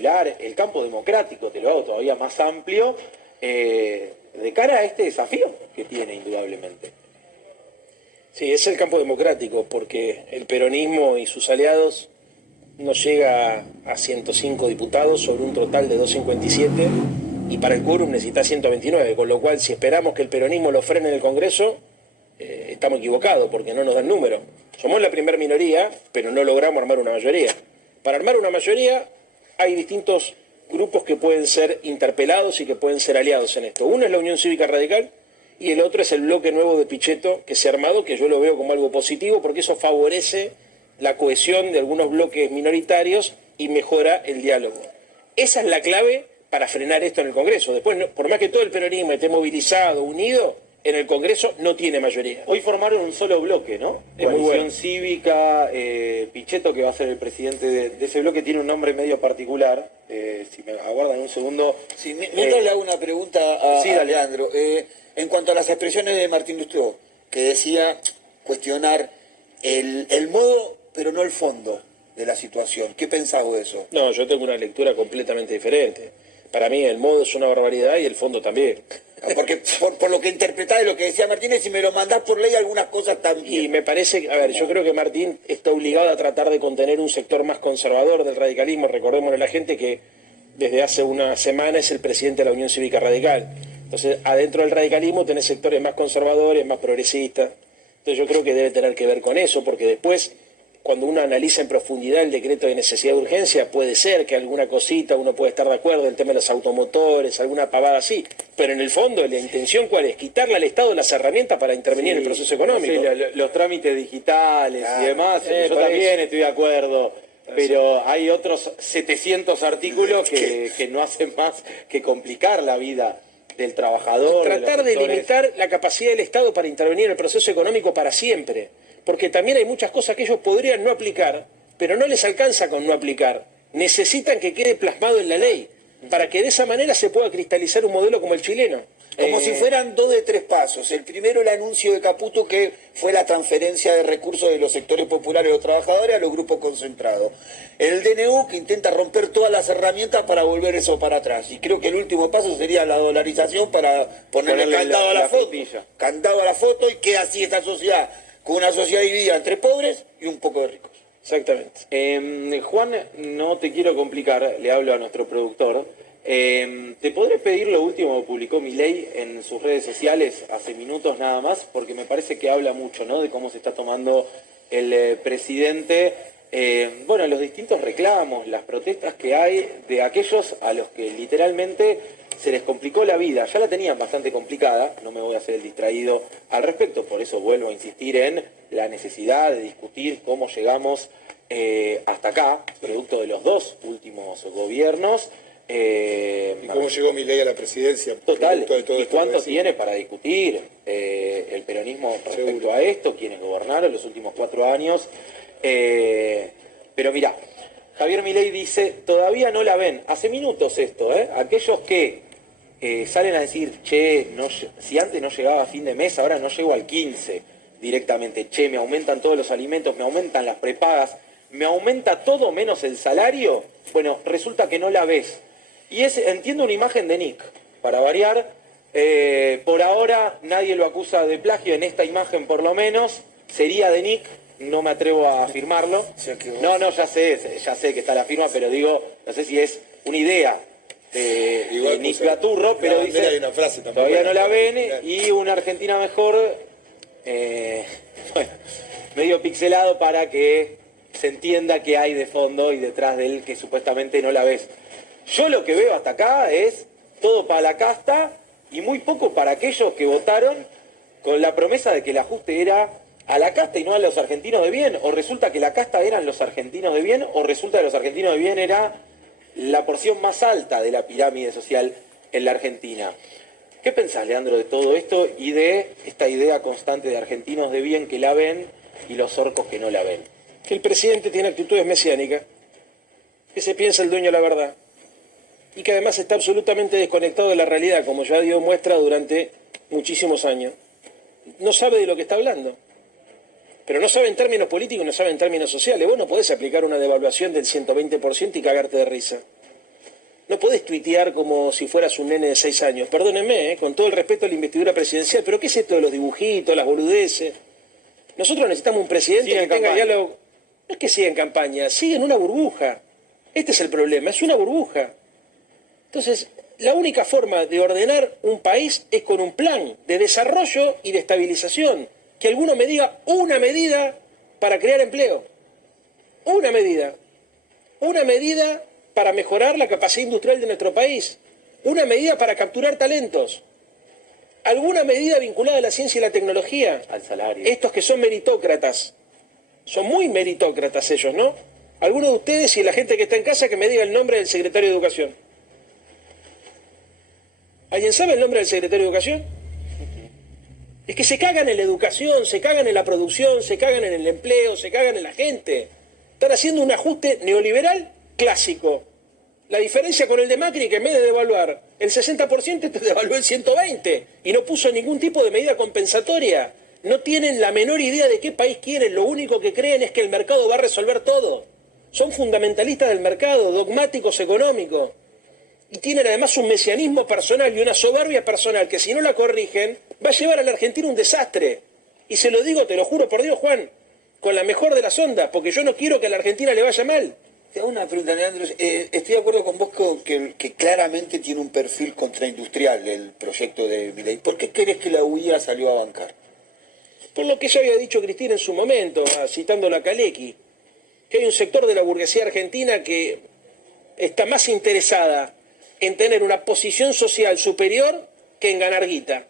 popular, el campo democrático, te lo hago todavía más amplio, de cara a este desafío que tiene indudablemente. Sí, es el campo democrático, porque el peronismo y sus aliados no llega a 105 diputados sobre un total de 257 y para el quórum necesita 129, con lo cual si esperamos que el peronismo lo frene en el Congreso, estamos equivocados porque no nos dan número. Somos la primera minoría, pero no logramos armar una mayoría. Para armar una mayoría hay distintos grupos que pueden ser interpelados y que pueden ser aliados en esto. Uno es la Unión Cívica Radical y el otro es el bloque nuevo de Pichetto que se ha armado, que yo lo veo como algo positivo porque eso favorece la cohesión de algunos bloques minoritarios y mejora el diálogo. Esa es la clave para frenar esto en el Congreso. Después, por más que todo el peronismo esté movilizado, unido, en el Congreso no tiene mayoría. Hoy formaron un solo bloque, ¿no? Coalición Cívica, Pichetto, que va a ser el presidente de ese bloque, tiene un nombre medio particular. Si me aguardan un segundo. Sí, mientras le hago una pregunta a Leandro. En cuanto a las expresiones de Martín Lustó, que decía cuestionar el modo, pero no el fondo de la situación. ¿Qué pensás vos de eso? No, yo tengo una lectura completamente diferente. Para mí el modo es una barbaridad y el fondo también. Porque por lo que interpretás de lo que decía Martínez, si me lo mandás por ley algunas cosas también. Y me parece, a ver, yo creo que Martín está obligado a tratar de contener un sector más conservador del radicalismo. Recordémosle a la gente que desde hace una semana es el presidente de la Unión Cívica Radical. Entonces, adentro del radicalismo tenés sectores más conservadores, más progresistas. Entonces yo creo que debe tener que ver con eso, porque después, cuando uno analiza en profundidad el decreto de necesidad de urgencia, puede ser que alguna cosita uno puede estar de acuerdo, el tema de los automotores, alguna pavada así, pero en el fondo la intención ¿cuál es? Quitarle al Estado las herramientas para intervenir en el proceso económico. Sí, los trámites digitales y demás, yo también estoy de acuerdo, pero hay otros 700 artículos que no hacen más que complicar la vida del trabajador. Tratar de limitar la capacidad del Estado para intervenir en el proceso económico para siempre. Porque también hay muchas cosas que ellos podrían no aplicar, pero no les alcanza con no aplicar. Necesitan que quede plasmado en la ley, para que de esa manera se pueda cristalizar un modelo como el chileno. Como si fueran 2 de 3 pasos. El primero, el anuncio de Caputo, que fue la transferencia de recursos de los sectores populares de los trabajadores a los grupos concentrados. El DNU, que intenta romper todas las herramientas para volver eso para atrás. Y creo que el último paso sería la dolarización para ponerle candado a la foto. Candado a la foto y queda así esta sociedad, con una sociedad dividida entre pobres y un poco de ricos. Exactamente. Juan, no te quiero complicar, le hablo a nuestro productor. ¿Te podré pedir lo último que publicó Milei en sus redes sociales hace minutos nada más? Porque me parece que habla mucho, ¿no?, de cómo se está tomando el presidente, bueno, los distintos reclamos, las protestas que hay de aquellos a los que literalmente se les complicó la vida. Ya la tenían bastante complicada, no me voy a hacer el distraído al respecto, por eso vuelvo a insistir en la necesidad de discutir cómo llegamos hasta acá, producto de los 2 últimos gobiernos. ¿Y cómo llegó Milei a la presidencia? Total, ¿y cuánto tiene para discutir el peronismo respecto a esto? Quienes gobernaron los últimos 4 años. Pero mirá, Javier Milei dice, todavía no la ven. Hace minutos esto, aquellos que salen a decir, che, si antes no llegaba a fin de mes, ahora no llego al 15 directamente. Che, me aumentan todos los alimentos, me aumentan las prepagas, me aumenta todo menos el salario. Bueno, resulta que no la ves. Y entiendo una imagen de Nick, para variar. Por ahora nadie lo acusa de plagio, en esta imagen por lo menos. Sería de Nick, no me atrevo a afirmarlo. No, ya sé que está la firma, pero digo, no sé si es una idea de Nick Gaturro, pero dice, hay una frase todavía no la ven, y una Argentina mejor, bueno, medio pixelado para que se entienda que hay de fondo y detrás de él que supuestamente no la ves. Yo lo que veo hasta acá es todo para la casta y muy poco para aquellos que votaron con la promesa de que el ajuste era a la casta y no a los argentinos de bien. O resulta que la casta eran los argentinos de bien, o resulta que los argentinos de bien era la porción más alta de la pirámide social en la Argentina. ¿Qué pensás, Leandro, de todo esto y de esta idea constante de argentinos de bien que la ven y los orcos que no la ven? Que el presidente tiene actitudes mesiánicas, que se piensa el dueño de la verdad, y que además está absolutamente desconectado de la realidad, como ya dio muestra durante muchísimos años. No sabe de lo que está hablando, pero no sabe en términos políticos, no sabe en términos sociales. Vos no podés aplicar una devaluación del 120% y cagarte de risa. No podés tuitear como si fueras un nene de 6 años. Perdónenme, con todo el respeto a la investidura presidencial, pero ¿qué es esto de los dibujitos, las boludeces? Nosotros necesitamos un presidente que tenga diálogo. No es que siga en campaña, sigue en una burbuja. Este es el problema, es una burbuja. Entonces, la única forma de ordenar un país es con un plan de desarrollo y de estabilización. Que alguno me diga una medida para crear empleo. Una medida. Una medida para mejorar la capacidad industrial de nuestro país. Una medida para capturar talentos. Alguna medida vinculada a la ciencia y la tecnología. Al salario. Estos que son meritócratas. Son muy meritócratas ellos, ¿no? Algunos de ustedes y la gente que está en casa que me diga el nombre del secretario de Educación. ¿Alguien sabe el nombre del secretario de Educación? Es que se cagan en la educación, se cagan en la producción, se cagan en el empleo, se cagan en la gente. Están haciendo un ajuste neoliberal clásico. La diferencia con el de Macri, que en vez de devaluar el 60%, te devaluó el 120% y no puso ningún tipo de medida compensatoria. No tienen la menor idea de qué país quieren, lo único que creen es que el mercado va a resolver todo. Son fundamentalistas del mercado, dogmáticos económicos. Y tienen además un mesianismo personal y una soberbia personal que si no la corrigen, va a llevar a la Argentina un desastre. Y se lo digo, te lo juro por Dios, Juan, con la mejor de las ondas, porque yo no quiero que a la Argentina le vaya mal. Te hago una pregunta, Leandro. Estoy de acuerdo con vos que claramente tiene un perfil contraindustrial el proyecto de Milei. ¿Por qué crees que la UIA salió a bancar? Por lo que ya había dicho Cristina en su momento, citando a Kalecki, que hay un sector de la burguesía argentina que está más interesada en tener una posición social superior que en ganar guita.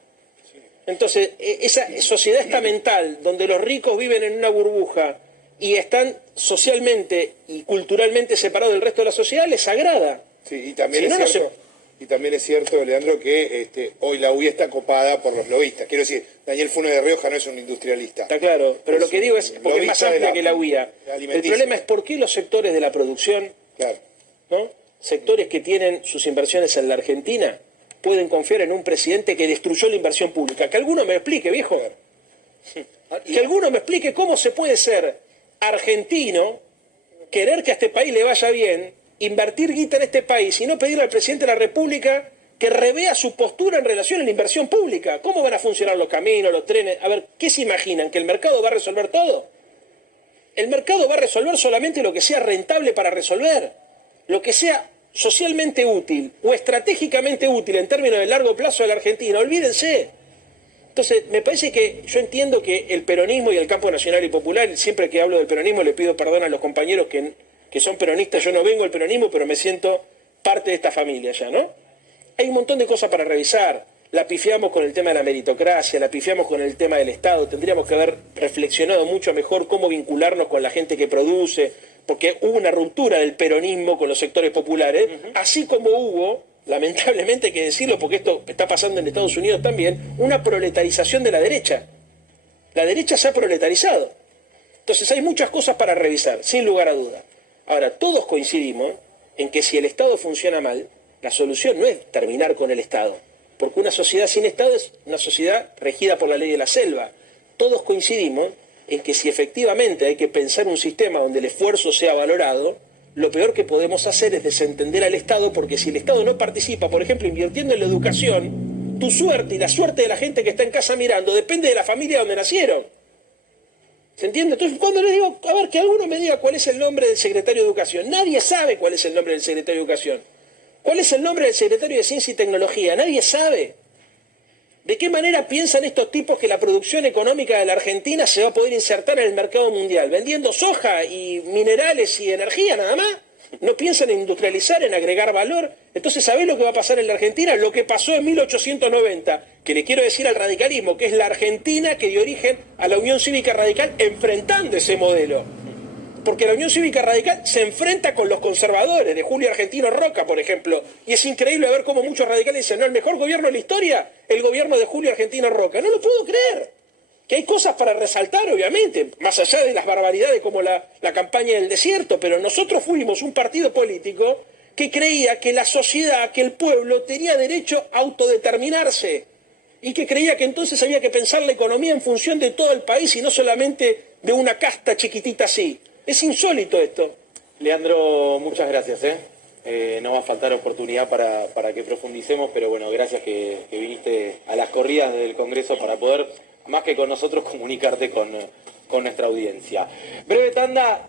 Entonces, esa sociedad estamental, donde los ricos viven en una burbuja y están socialmente y culturalmente separados del resto de la sociedad, les agrada. Sí, y también, y también es cierto, Leandro, que hoy la UIA está copada por los lobistas. Quiero decir, Daniel Funes de Rioja no es un industrialista. Está claro, pero lo que digo es, porque es más amplia que la UIA. El problema es por qué los sectores de la producción, claro, ¿no? Sectores que tienen sus inversiones en la Argentina, pueden confiar en un presidente que destruyó la inversión pública. Que alguno me explique, viejo. Que alguno me explique cómo se puede ser argentino, querer que a este país le vaya bien, invertir guita en este país y no pedirle al presidente de la República que revea su postura en relación a la inversión pública. ¿Cómo van a funcionar los caminos, los trenes? A ver, ¿qué se imaginan? ¿Que el mercado va a resolver todo? El mercado va a resolver solamente lo que sea rentable para resolver. Lo que sea socialmente útil o estratégicamente útil en términos de largo plazo de la Argentina, olvídense. Entonces, me parece que yo entiendo que el peronismo y el campo nacional y popular, siempre que hablo del peronismo le pido perdón a los compañeros que son peronistas, yo no vengo del peronismo, pero me siento parte de esta familia ya, ¿no? Hay un montón de cosas para revisar. La pifiamos con el tema de la meritocracia, la pifiamos con el tema del Estado, tendríamos que haber reflexionado mucho mejor cómo vincularnos con la gente que produce, porque hubo una ruptura del peronismo con los sectores populares, así como hubo, lamentablemente hay que decirlo, porque esto está pasando en Estados Unidos también, una proletarización de la derecha. La derecha se ha proletarizado. Entonces hay muchas cosas para revisar, sin lugar a duda. Ahora, todos coincidimos en que si el Estado funciona mal, la solución no es terminar con el Estado, porque una sociedad sin Estado es una sociedad regida por la ley de la selva. Todos coincidimos en que si efectivamente hay que pensar un sistema donde el esfuerzo sea valorado, lo peor que podemos hacer es desentender al Estado, porque si el Estado no participa, por ejemplo, invirtiendo en la educación, tu suerte y la suerte de la gente que está en casa mirando depende de la familia donde nacieron. ¿Se entiende? Entonces, cuando les digo, a ver, que alguno me diga cuál es el nombre del secretario de Educación, nadie sabe cuál es el nombre del secretario de Educación. ¿Cuál es el nombre del secretario de Ciencia y Tecnología? Nadie sabe. ¿De qué manera piensan estos tipos que la producción económica de la Argentina se va a poder insertar en el mercado mundial? ¿Vendiendo soja y minerales y energía nada más? ¿No piensan en industrializar, en agregar valor? Entonces, ¿sabés lo que va a pasar en la Argentina? Lo que pasó en 1890, que le quiero decir al radicalismo, que es la Argentina que dio origen a la Unión Cívica Radical enfrentando ese modelo. Porque la Unión Cívica Radical se enfrenta con los conservadores, de Julio Argentino Roca, por ejemplo. Y es increíble ver cómo muchos radicales dicen, no, el mejor gobierno de la historia, el gobierno de Julio Argentino Roca. No lo puedo creer. Que hay cosas para resaltar, obviamente, más allá de las barbaridades como la campaña del desierto, pero nosotros fuimos un partido político que creía que la sociedad, que el pueblo tenía derecho a autodeterminarse y que creía que entonces había que pensar la economía en función de todo el país y no solamente de una casta chiquitita así. Es insólito esto. Leandro, muchas gracias, no va a faltar oportunidad para que profundicemos, pero bueno, gracias que viniste a las corridas del Congreso para poder, más que con nosotros, comunicarte con nuestra audiencia. Breve tanda y